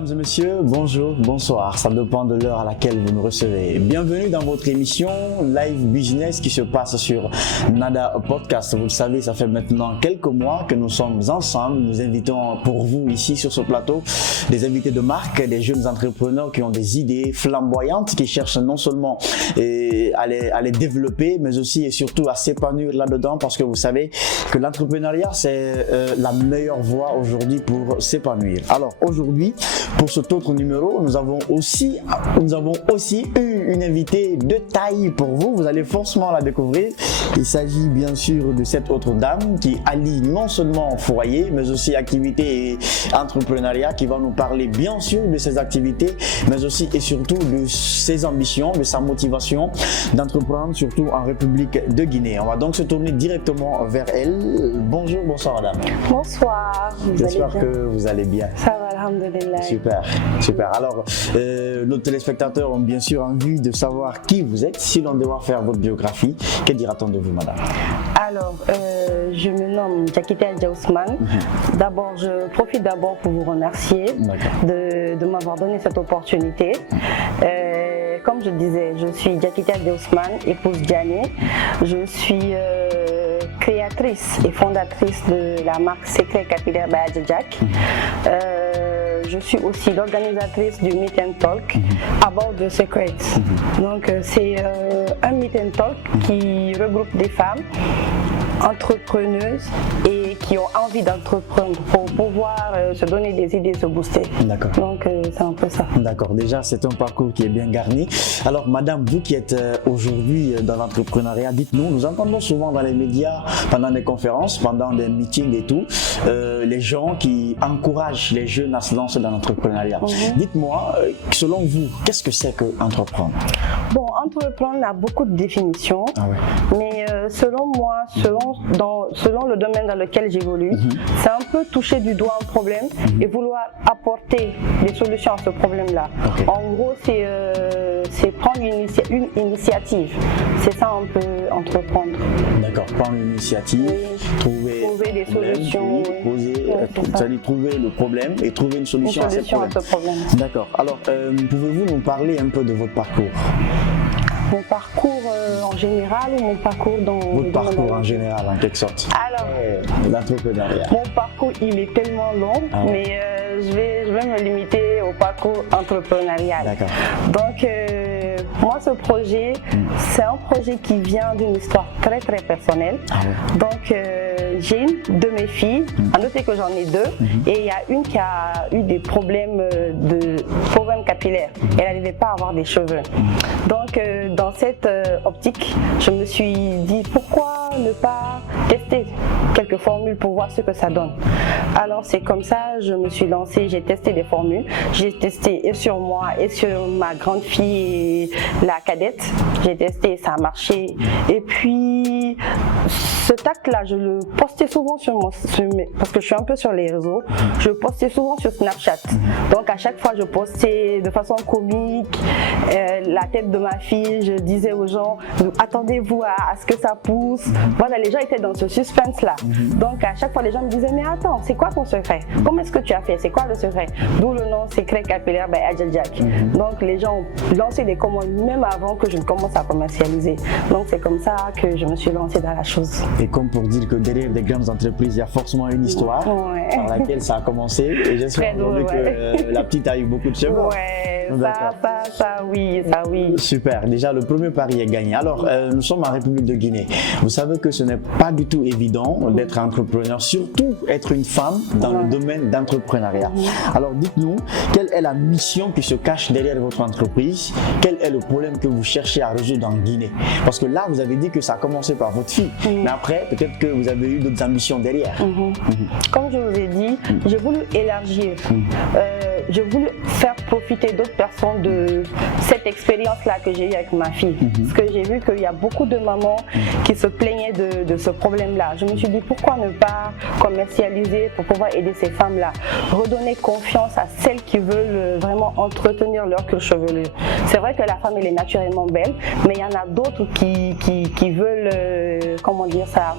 Mesdames et messieurs, bonjour, bonsoir, ça dépend de l'heure à laquelle vous nous recevez. Bienvenue dans votre émission Live Business qui se passe sur Nada Podcast. Vous le savez, ça fait maintenant quelques mois que nous sommes ensemble. Nous invitons pour vous ici sur ce plateau des invités de marque, des jeunes entrepreneurs qui ont des idées flamboyantes, qui cherchent non seulement à les développer, mais aussi et surtout à s'épanouir là-dedans, parce que vous savez que l'entrepreneuriat, c'est la meilleure voie aujourd'hui pour s'épanouir. Alors aujourd'hui, pour cet autre numéro, nous avons aussi eu une invitée de taille pour vous. Vous allez forcément la découvrir. Il s'agit bien sûr de cette autre dame qui allie non seulement foyer, mais aussi activité et entrepreneuriat, qui va nous parler bien sûr de ses activités, mais aussi et surtout de ses ambitions, de sa motivation d'entreprendre, surtout en République de Guinée. On va donc se tourner directement vers elle. Bonjour, bonsoir madame. Bonsoir. J'espère que vous allez bien. Ça va, alhamdoulilah. Super, super. Alors, nos téléspectateurs ont bien sûr envie de savoir qui vous êtes. Si l'on doit faire votre biographie, que dira-t-on de vous, madame? Alors, je me nomme Jakite Adjaousmane. D'abord, je profite pour vous remercier de m'avoir donné cette opportunité. Comme je disais, je suis Jakite Adjaousmane, épouse Diané. Je suis créatrice et fondatrice de la marque Secret Capillaire by Adjadjak. Je suis aussi l'organisatrice du Meet and Talk About the Secret. Donc c'est un Meet and Talk qui regroupe des femmes entrepreneuses et qui ont envie d'entreprendre pour pouvoir se donner des idées, se booster. D'accord. Donc c'est un peu ça. D'accord. Déjà, c'est un parcours qui est bien garni. Alors, madame, vous qui êtes aujourd'hui dans l'entrepreneuriat, dites-nous, nous entendons souvent dans les médias, pendant des conférences, pendant des meetings et tout, les gens qui encouragent les jeunes à se lancer dans l'entrepreneuriat. Dites-moi, selon vous, qu'est-ce que c'est que entreprendre? Bon, entreprendre a beaucoup de définitions, mais selon moi, selon le domaine dans lequel j'évolue, c'est un peu toucher du doigt un problème et vouloir apporter des solutions à ce problème-là. En gros, c'est prendre une initiative. C'est ça un peu entreprendre. D'accord, prendre une initiative, trouver des solutions, trouver le problème et trouver une solution à ce problème. D'accord. Alors, pouvez-vous nous parler un peu de votre parcours? Mon parcours en général ou mon parcours dans... Votre parcours en général, en quelque sorte. Alors, l'entrepreneuriat. Mon parcours, il est tellement long, mais je vais me limiter au parcours entrepreneurial. D'accord. Donc, moi, ce projet, c'est un projet qui vient d'une histoire très, très personnelle. Donc, j'ai une de mes filles, à noter que j'en ai deux, et il y a une qui a eu des problèmes capillaires. Elle n'arrivait pas à avoir des cheveux. Donc, dans cette optique, je me suis dit pourquoi ne pas tester quelques formules pour voir ce que ça donne. Alors, c'est comme ça, je me suis lancée, j'ai testé des formules. J'ai testé et sur moi et sur ma grande fille et la cadette. J'ai testé, ça a marché. Et puis, cet acte-là, je le postais souvent parce que je suis un peu sur les réseaux, je postais souvent sur Snapchat. Donc, à chaque fois, je postais de façon comique la tête de ma fille. Je disais aux gens, attendez-vous à ce que ça pousse. Voilà, les gens étaient dans ce suspense-là. Donc, à chaque fois, les gens me disaient, mais attends, c'est quoi ton secret? Comment est-ce que tu as fait? C'est quoi le secret? D'où le nom Secret Capillaire by Adjadjak. Donc, les gens ont lancé des commandes même avant que je ne commence à commercialiser. Donc, c'est comme ça que je me suis lancée dans la chose. Et comme pour dire que derrière des grandes entreprises, il y a forcément une histoire par laquelle ça a commencé. Et j'espère que la petite a eu beaucoup de cheveux. Ça oui. Super. Déjà, le premier pari est gagné. Alors, nous sommes en République de Guinée. Vous savez que ce n'est pas du tout évident d'être entrepreneur, surtout être une femme dans le domaine d'entrepreneuriat. Alors, dites-nous, quelle est la mission qui se cache derrière votre entreprise? Quel est le problème que vous cherchez à résoudre en Guinée? Parce que là, vous avez dit que ça a commencé par votre fille. Mais après, peut-être que vous avez eu d'autres ambitions derrière. Comme je vous ai dit, j'ai voulu élargir. J'ai voulu faire profiter d'autres personnes de cette cette expérience-là que j'ai eue avec ma fille. Parce que j'ai vu qu'il y a beaucoup de mamans qui se plaignaient de ce problème-là. Je me suis dit, pourquoi ne pas commercialiser pour pouvoir aider ces femmes-là, redonner confiance à celles qui veulent vraiment entretenir leur cuir chevelu. C'est vrai que la femme, elle est naturellement belle, mais il y en a d'autres qui veulent, comment dire ça,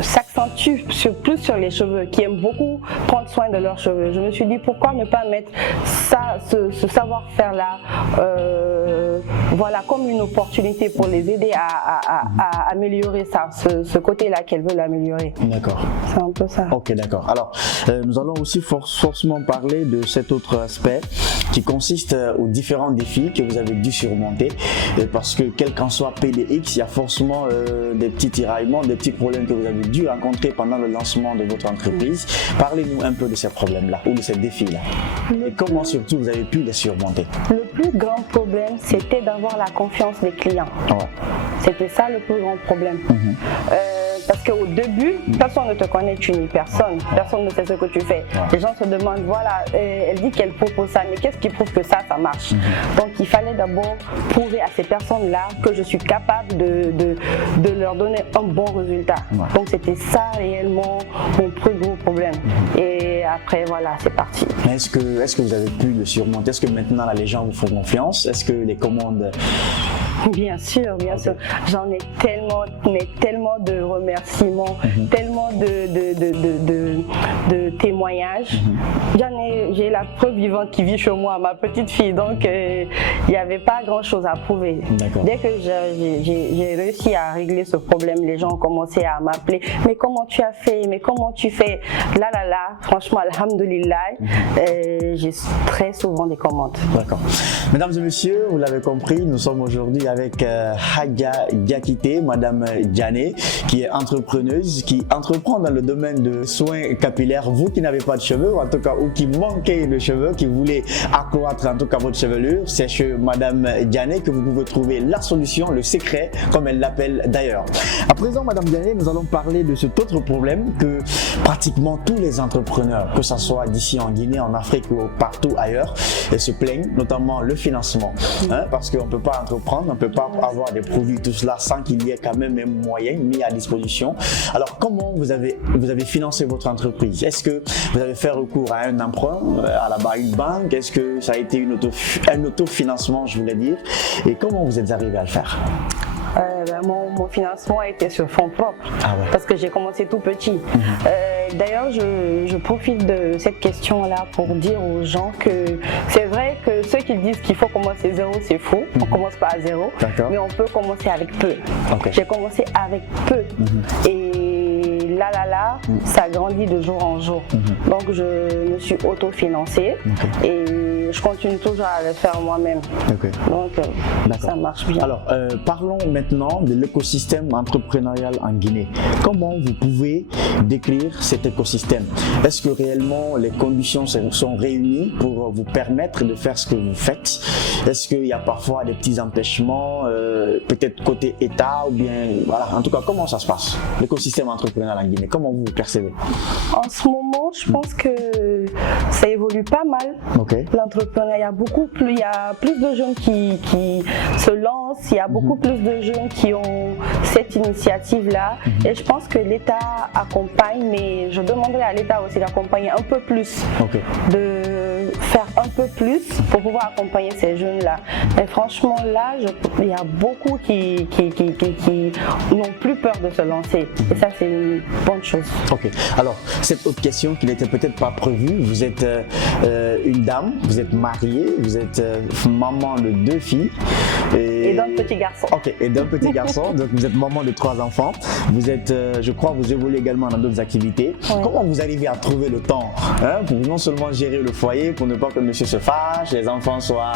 s'accentuent plus sur les cheveux, qui aiment beaucoup prendre soin de leurs cheveux. Je me suis dit, pourquoi ne pas mettre ça, ce savoir-faire-là, voilà, comme une opportunité pour les aider à améliorer ça, ce côté-là qu'elles veulent améliorer. D'accord. C'est un peu ça. Ok, d'accord. Alors, nous allons aussi forcément parler de cet autre aspect qui consiste aux différents défis que vous avez dû surmonter, parce que quel qu'en soit PDX, il y a forcément des petits tiraillements, des petits problèmes que vous avez dû rencontrer pendant le lancement de votre entreprise. Parlez-nous un peu de ces problèmes-là ou de ces défis-là et comment surtout vous avez pu les surmonter. Le plus grand problème, c'était d'avoir la confiance des clients. Ouais. C'était ça le plus grand problème. Parce qu'au début, personne ne te connaît, tu n'es personne. Personne ne sait ce que tu fais. Les gens se demandent, voilà, elle dit qu'elle propose ça, mais qu'est-ce qui prouve que ça marche? Donc il fallait d'abord prouver à ces personnes-là que je suis capable de leur donner un bon résultat. Donc c'était ça réellement mon plus gros problème. Et après, voilà, c'est parti. Est-ce que vous avez pu le surmonter? Est-ce que maintenant là, les gens vous font confiance? Est-ce que les commandes... Bien sûr, bien sûr. J'en ai tellement de remerciements, tellement de témoignages. J'ai la preuve vivante qui vit chez moi, ma petite fille. Donc, il n'y avait pas grand-chose à prouver. Dès que j'ai réussi à régler ce problème, les gens ont commencé à m'appeler. Mais comment tu as fait? Mais comment tu fais? Là, franchement, alhamdoulilah, j'ai très souvent des commandes. D'accord. Mesdames et messieurs, vous l'avez compris, nous sommes aujourd'hui avec Hadja Diakité, Madame Diané, qui est entrepreneuse, qui entreprend dans le domaine de soins capillaires. Vous qui n'avez pas de cheveux, ou en tout cas, ou qui manquez de cheveux, qui voulez accroître en tout cas votre chevelure, c'est chez Madame Diané que vous pouvez trouver la solution, le secret, comme elle l'appelle d'ailleurs. À présent, Madame Diané, nous allons parler de cet autre problème que pratiquement tous les entrepreneurs, que ce soit d'ici en Guinée, en Afrique ou partout ailleurs, se plaignent, notamment le financement. Parce qu'on ne peut pas entreprendre, on ne peut pas avoir des produits, tout cela, sans qu'il y ait quand même un moyen mis à disposition. Alors, comment vous avez financé votre entreprise? Est-ce que vous avez fait recours à un emprunt, à une banque? Est-ce que ça a été un autofinancement, je voulais dire? Et comment vous êtes arrivé à le faire? Mon financement était sur fonds propres, parce que j'ai commencé tout petit. D'ailleurs, je profite de cette question-là pour dire aux gens que c'est vrai que ceux qui disent qu'il faut commencer zéro, c'est faux. On ne commence pas à zéro, mais on peut commencer avec peu. J'ai commencé avec peu. Et ça grandit de jour en jour. Donc je me suis autofinancée et je continue toujours à le faire moi-même. Donc ça marche bien. Alors parlons maintenant de l'écosystème entrepreneurial en Guinée. Comment vous pouvez décrire cet écosystème? Est-ce que réellement les conditions sont réunies pour vous permettre de faire ce que vous faites? Est-ce qu'il y a parfois des petits empêchements, peut-être côté État ou bien, voilà, en tout cas, comment ça se passe? L'écosystème entrepreneurial en Guinée, comment vous le percevez? En ce moment, je pense que ça évolue pas mal. L'entrepreneuriat, il y a plus de jeunes qui se lancent, il y a beaucoup plus de jeunes qui ont cette initiative-là. Et je pense que l'État accompagne, mais je demanderais à l'État aussi d'accompagner un peu plus, de faire un peu plus pour pouvoir accompagner ces jeunes-là. Mais franchement, là, il y a beaucoup qui n'ont plus peur de se lancer. Et ça, c'est une bonne chose. Alors, cette autre question qui n'était peut-être pas prévue, vous êtes une dame, vous êtes mariée, vous êtes maman de 2 filles. Et d'un petit garçon. Et d'un petit garçon, donc vous êtes maman de 3 enfants. Vous êtes, je crois, vous évoluez également dans d'autres activités. Comment vous arrivez à trouver le temps pour non seulement gérer le foyer, pour ne pas que monsieur se fâche, les enfants soient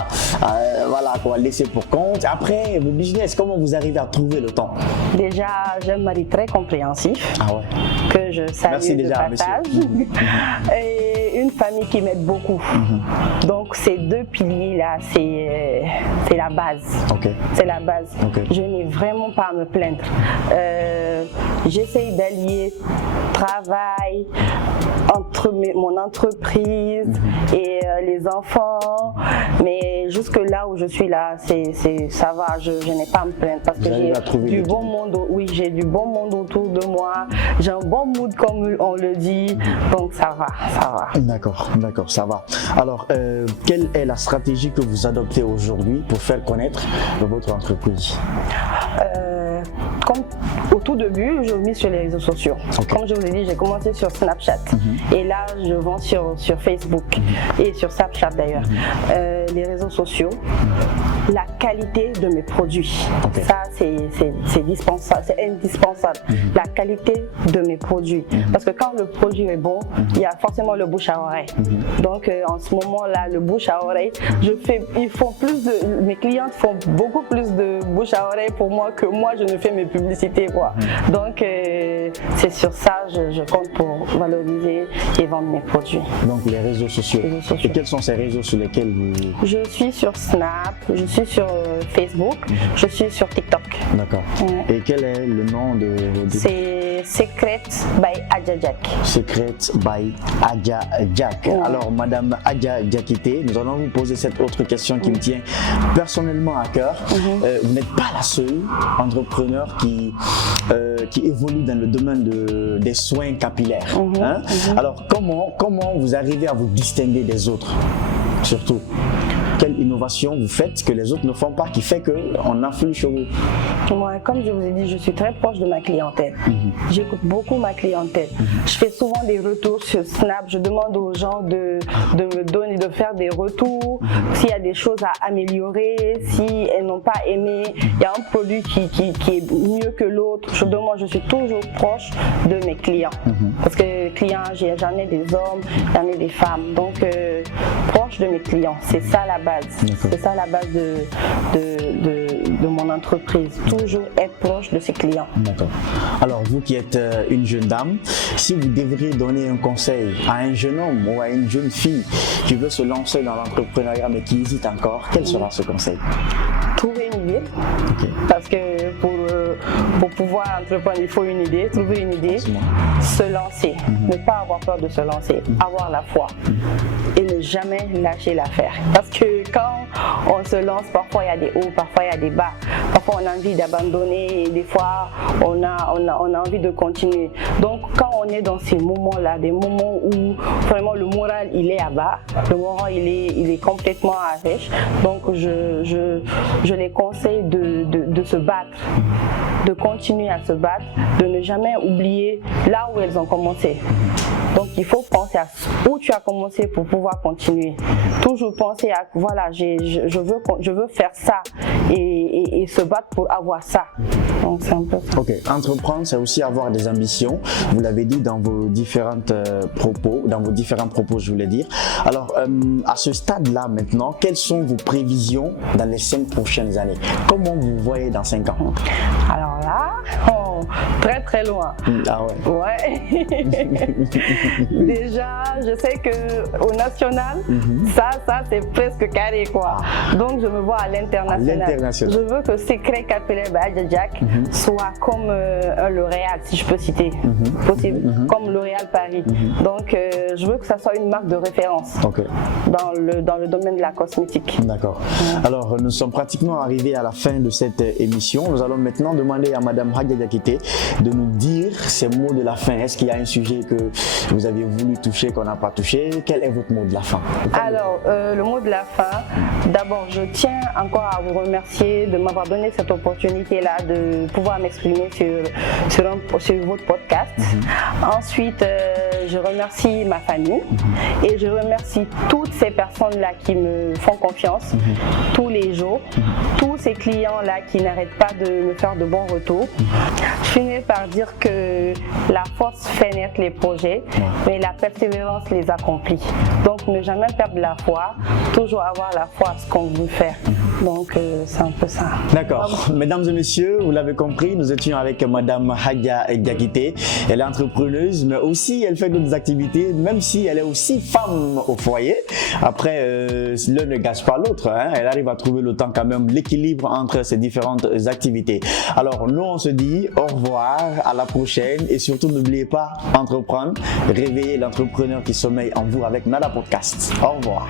laissés pour compte. Après, vos business, comment vous arrivez à trouver le temps? Déjà, j'ai un mari très compréhensif, que je salue de passage. Et une famille qui m'aide beaucoup. Donc ces deux piliers-là, c'est la base. Okay. C'est la base. Okay. Je n'ai vraiment pas à me plaindre. J'essaye d'allier travail entre mon entreprise et les enfants, mais jusque là où je suis là, ça va, je n'ai pas à me plaindre parce que j'ai du bon monde, oui, j'ai du bon monde autour de moi, j'ai un bon mood comme on le dit, donc ça va. D'accord, ça va. Alors, quelle est la stratégie que vous adoptez aujourd'hui pour faire connaître votre entreprise? Comme au tout début, je mise sur les réseaux sociaux. Okay. Comme je vous ai dit, j'ai commencé sur Snapchat et là je vends sur Facebook et sur Snapchat d'ailleurs. Les réseaux sociaux, la qualité de mes produits, ça c'est indispensable. La qualité de mes produits, parce que quand le produit est bon, il y a forcément le bouche à oreille. Donc en ce moment-là, le bouche à oreille, mes clientes font beaucoup plus de bouche à oreille pour moi que moi je ne fais mes publicités, quoi. Donc c'est sur ça je compte pour valoriser et vendre mes produits. Donc les réseaux sociaux. Et quels sont ces réseaux sur lesquels vous... Je suis sur Snap, je suis sur Facebook, je suis sur TikTok. D'accord. Et quel est le nom de... C'est Secret by Adja Jack. Secret by Adja Jack. Alors Madame Adja Diakité, nous allons vous poser cette autre question qui me tient personnellement à cœur. Vous n'êtes pas la seule entrepreneur qui évolue dans le domaine des soins capillaires. Alors comment vous arrivez à vous distinguer des autres, surtout? Quelle innovation vous faites que les autres ne font pas, qui fait qu'on afflue chez vous? Moi, comme je vous ai dit, je suis très proche de ma clientèle. J'écoute beaucoup ma clientèle. Je fais souvent des retours sur Snap. Je demande aux gens de me donner, de faire des retours. S'il y a des choses à améliorer, si elles n'ont pas aimé, il y a un produit qui est mieux que l'autre. Je suis toujours proche de mes clients. Parce que clients, j'en ai des hommes, j'en ai des femmes. Donc, proche de mes clients, c'est ça la base. C'est ça la base de mon entreprise. Toujours être proche de ses clients. D'accord. Alors vous qui êtes une jeune dame, si vous devriez donner un conseil à un jeune homme ou à une jeune fille qui veut se lancer dans l'entrepreneuriat mais qui hésite encore, quel sera ce conseil? Trouver une idée. Parce que pour pouvoir entreprendre, il faut une idée, trouver une idée, se lancer, ne pas avoir peur de se lancer, avoir la foi et ne jamais lâcher l'affaire. Parce que quand on se lance, parfois il y a des hauts, parfois il y a des bas, parfois on a envie d'abandonner et des fois on a envie de continuer. Donc quand on est dans ces moments-là, des moments où vraiment le moral il est à bas, le moral il est complètement à sèche, donc je les conseille de se battre, de continuer à se battre, de ne jamais oublier là où elles ont commencé. Donc il faut penser à où tu as commencé pour pouvoir continuer. Toujours penser à voilà, je veux faire ça et se battre pour avoir ça. Donc c'est un peu ça. Ok, entreprendre, c'est aussi avoir des ambitions. Vous l'avez dit dans vos différents propos, je voulais dire. Alors à ce stade-là maintenant, quelles sont vos prévisions dans les 5 prochaines années? Comment vous voyez dans 5 ans? Alors là, très très loin. Ah ouais. Ouais. Déjà, je sais que au national, ça c'est presque carré quoi. Donc je me vois à l'international. Je veux que Secret Capillaire by Adja Jack soit comme un L'Oréal, si je peux citer, possible, comme L'Oréal Paris. Donc je veux que ça soit une marque de référence dans le domaine de la cosmétique. D'accord. Alors nous sommes pratiquement arrivés à la fin de cette émission. Nous allons maintenant demander à Madame Adja Diakité de nous dire ses mots de la fin. Est-ce qu'il y a un sujet que vous avez voulu toucher qu'on n'a pas touché? Quel est votre mot de la fin? Alors le mot de la fin, d'abord je tiens encore à vous remercier de m'avoir donné cette opportunité-là de pouvoir m'exprimer sur votre podcast. Ensuite, je remercie ma famille et je remercie toutes ces personnes-là qui me font confiance tous les jours, tous ces clients-là qui n'arrêtent pas de me faire de bons retours. Je finirai par dire que la force fait naître les projets, mais la persévérance les accomplit. Donc ne jamais perdre la foi, toujours avoir la foi à ce qu'on veut faire. Donc c'est un peu ça. D'accord. Mesdames et messieurs, vous l'avez compris, nous étions avec Madame Adja Diakité. Elle est entrepreneuse, mais aussi elle fait d'autres activités, même si elle est aussi femme au foyer. Après, l'un ne gâche pas l'autre. Hein. Elle arrive à trouver le temps quand même, l'équilibre entre ces différentes activités. Alors, nous, on se dit au revoir, à la prochaine et surtout, n'oubliez pas, entreprendre, réveiller l'entrepreneur qui sommeille en vous avec Nada Podcast. Au revoir.